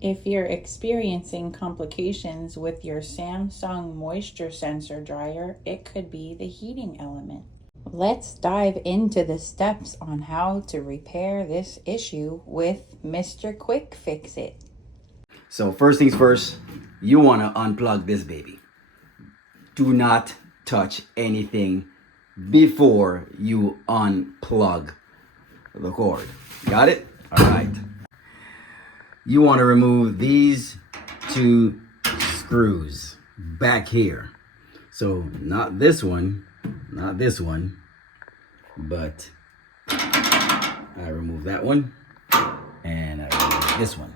If you're experiencing complications with your Samsung moisture sensor dryer, it could be the heating element. Let's dive into the steps on how to repair this issue with Mr. Quick Fix It. So first things first, you want to unplug this baby. Do not touch anything before you unplug the cord. Got it? All right. You want to remove these two screws back here. So not this one, but I remove that one and I remove this one.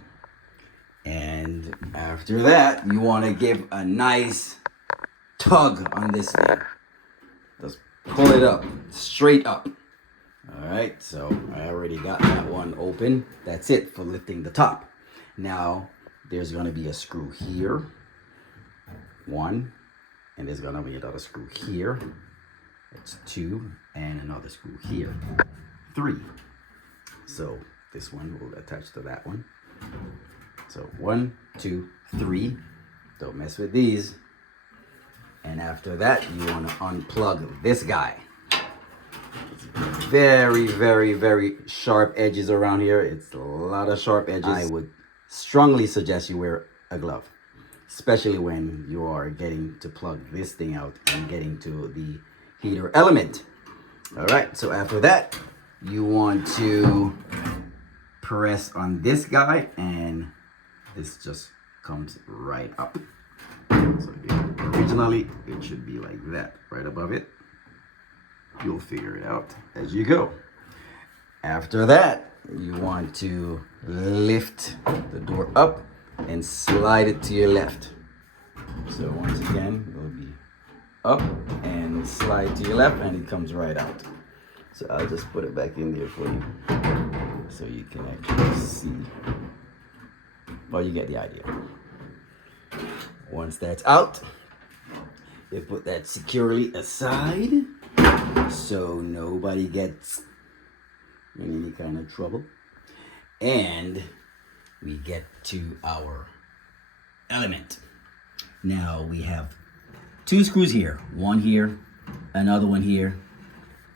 And after that, you want to give a nice tug on this thing. Just pull it up, straight up. All right, so I already got that one open. That's it for lifting the top. Now, there's going to be a screw here. One, and there's going to be another screw here. That's two, and another screw here. Three. So this one will attach to that one. So 1, 2, 3. Don't mess with these. And after that, you want to unplug this guy. It's very, very, very sharp edges around here. It's a lot of sharp edges. I would strongly suggest you wear a glove, especially when you are getting to plug this thing out and getting to the heater element. All right, so after that, you want to press on this guy, and this just comes right up. So originally, it should be like that, right above it. You'll figure it out as you go. After that, you want to lift the door up and slide it to your left. So once again, it'll be up and slide to your left, and it comes right out. So I'll just put it back in there for you so you can actually see. Well, you get the idea. Once that's out, you put that securely aside so nobody gets in any kind of trouble. And we get to our element. Now we have two screws here, one here, another one here,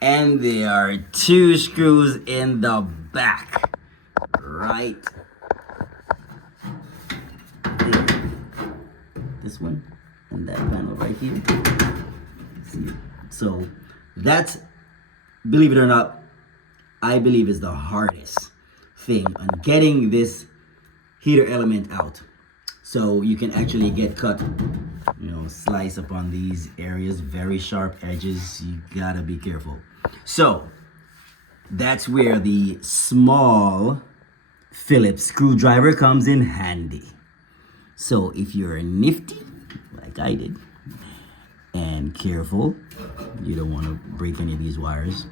and there are two screws in the back, right there. This one and that panel right here. See? So that's, believe it or not, I believe is the hardest thing on getting this heater element out. So you can actually get cut, slice upon these areas, very sharp edges. You gotta be careful. So that's where the small Phillips screwdriver comes in handy. So if you're nifty, like I did, and careful, you don't want to break any of these wires.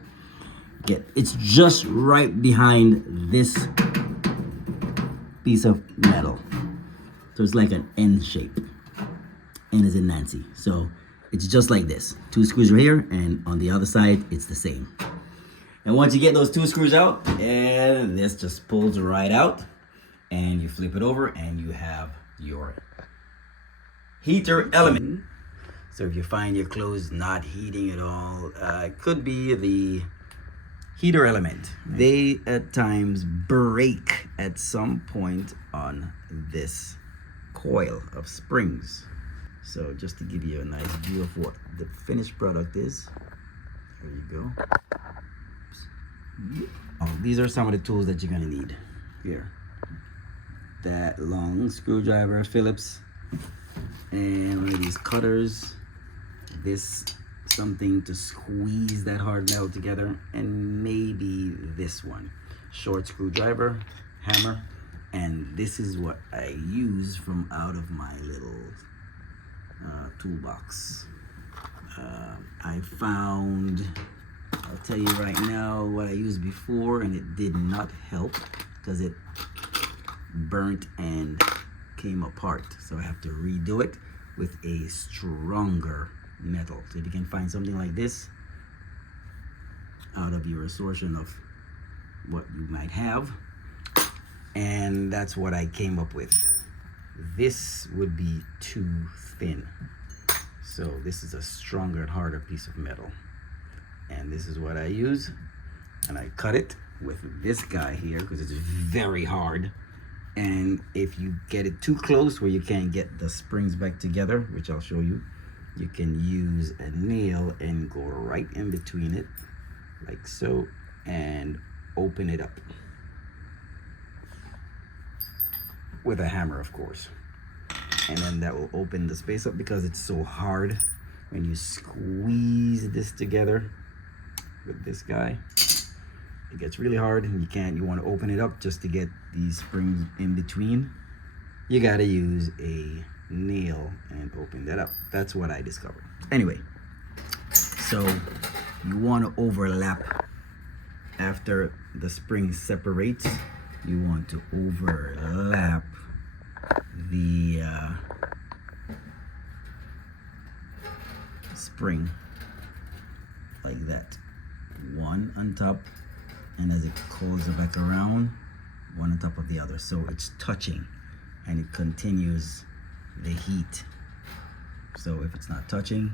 It's just right behind this piece of metal. So it's like an N shape. N is in Nancy. So it's just like this. Two screws are here, and on the other side, it's the same. And once you get those two screws out, and this just pulls right out, and you flip it over, and you have your heater element. So if you find your clothes not heating at all, it could be the heater element. They at times break at some point on this coil of springs. So just to give you a nice view of what the finished product is, there you go. Oh, these are some of the tools that you're gonna need here. That long screwdriver, Phillips, and one of these cutters. This something to squeeze that hard metal together, and maybe this one, short screwdriver, hammer, and this is what I use from out of my little toolbox. I found, I'll tell you right now what I used before, and it did not help because it burnt and came apart. So I have to redo it with a stronger metal. So if you can find something like this out of your assortment of what you might have, And that's what I came up with. This would be too thin. So this is a stronger and harder piece of metal. And this is what I use. And I cut it with this guy here because it's very hard. And if you get it too close where you can't get the springs back together, which I'll show you, you can use a nail and go right in between it, like so, and open it up. With a hammer, of course. And then that will open the space up because it's so hard when you squeeze this together with this guy. It gets really hard and you want to open it up just to get these springs in between. You got to use a nail and open that up. That's what I discovered. Anyway, so you want to overlap after the spring separates. You want to overlap the spring like that. One on top, and as it goes back around, one on top of the other, so it's touching and it continues the heat. So if it's not touching,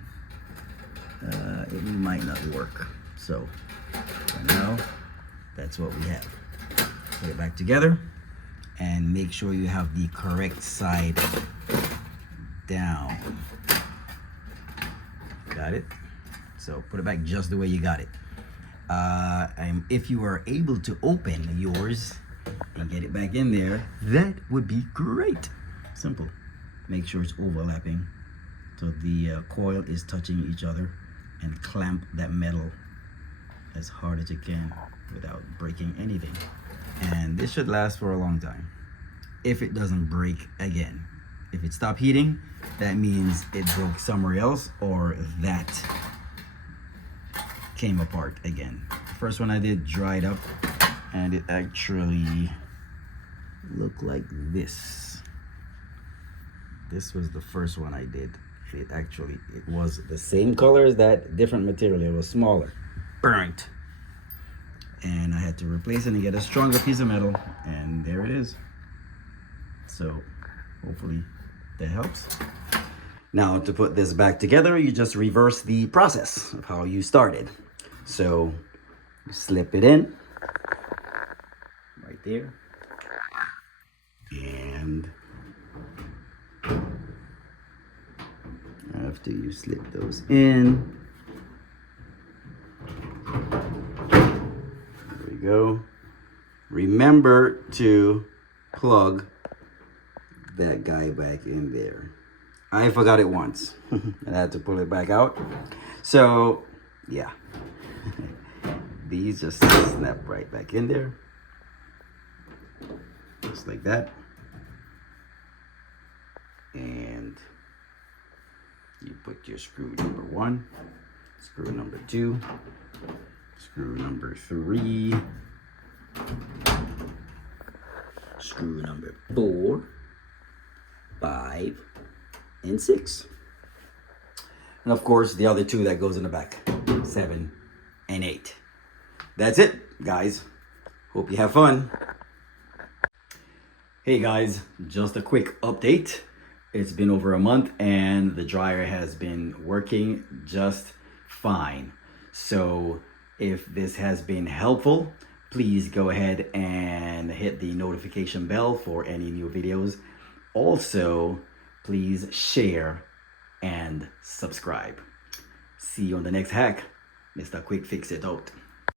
it might not work. So for now, that's what we have. Put it back together and make sure you have the correct side down. Got it? So put it back just the way you got it. And if you are able to open yours and get it back in there, that would be great. Simple. Make sure it's overlapping so the coil is touching each other, and clamp that metal as hard as you can without breaking anything. And this should last for a long time if it doesn't break again. If it stopped heating, that means it broke somewhere else, or that came apart again. The first one I did dried up and it actually looked like this. This was the first one I did. It was the same color as that, different material. It was smaller, burnt. And I had to replace it and get a stronger piece of metal, and there it is. So hopefully that helps. Now to put this back together, you just reverse the process of how you started. So you slip it in right there, and after you slip those in, there we go. Remember to plug that guy back in there. I forgot it once and I had to pull it back out. So yeah, these just snap right back in there, just like that. And you put your screw number 1, screw number 2, screw number 3, screw number 4, 5, and 6. And of course, the other 2 that goes in the back, 7 and 8. That's it, guys. Hope you have fun. Hey guys, just a quick update. It's been over a month and the dryer has been working just fine. So if this has been helpful, please go ahead and hit the notification bell for any new videos. Also, please share and subscribe. See you on the next hack. Mr. Quick Fix It out.